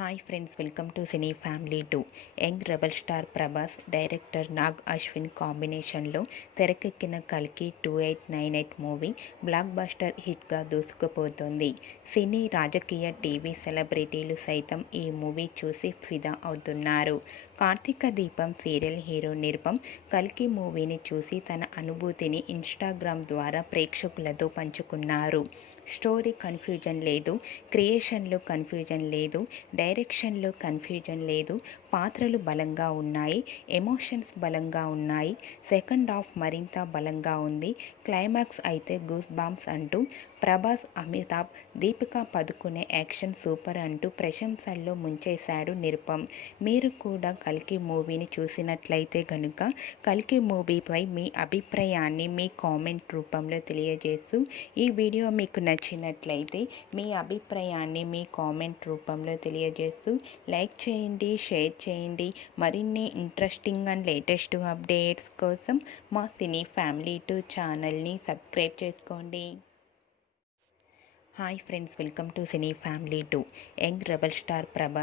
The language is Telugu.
Hi friends, welcome to cine family 2. Young rebel star Prabhas, director Nag Ashwin కాంబినేషన్లో తెరకెక్కిన కల్కి 2898 మూవీ బ్లాక్ బస్టర్ హిట్గా దూసుకుపోతుంది. సినీ, రాజకీయ, టీవీ సెలబ్రిటీలు సైతం ఈ మూవీ చూసి ఫిదా అవుతున్నారు. కార్తీక దీపం సీరియల్ హీరో నిర్పమ్ కల్కి మూవీని చూసి తన అనుభూతిని ఇన్స్టాగ్రామ్ ద్వారా ప్రేక్షకులతో పంచుకున్నారు. స్టోరీ కన్ఫ్యూజన్ లేదు, క్రియేషన్లో కన్ఫ్యూజన్ లేదు, డైరెక్షన్లో కన్ఫ్యూజన్ లేదు, పాత్రలు బలంగా ఉన్నాయి, ఎమోషన్స్ బలంగా ఉన్నాయి, సెకండ్ హాఫ్ మరింత బలంగా ఉంది, క్లైమాక్స్ అయితే గూస్ బాంబ్స్ అంటూ ప్రభాస్, అమితాబ్, దీపికా పదుకునే యాక్షన్ సూపర్ అంటూ ప్రశంసల్లో ముంచేశాడు నిర్పమ్. మీరు కూడా కల్కి మూవీని చూసినట్లయితే కనుక కల్కి మూవీపై మీ అభిప్రాయాన్ని మీ కామెంట్ రూపంలో తెలియజేస్తూ, ఈ వీడియో మీకు నచ్చినట్లయితే మీ అభిప్రాయాన్ని మీ కామెంట్ రూపంలో తెలియజేస్తూ లైక్ చేయండి, షేర్ చేయండి. మరిన్ని ఇంట్రెస్టింగ్ అండ్ లేటెస్ట్ అప్డేట్స్ కోసం మా సినీ ఫ్యామిలీ 2 ఛానల్ని సబ్స్క్రైబ్ చేసుకోండి. Hi friends, welcome to cine family 2. Young rebel star Prabhas,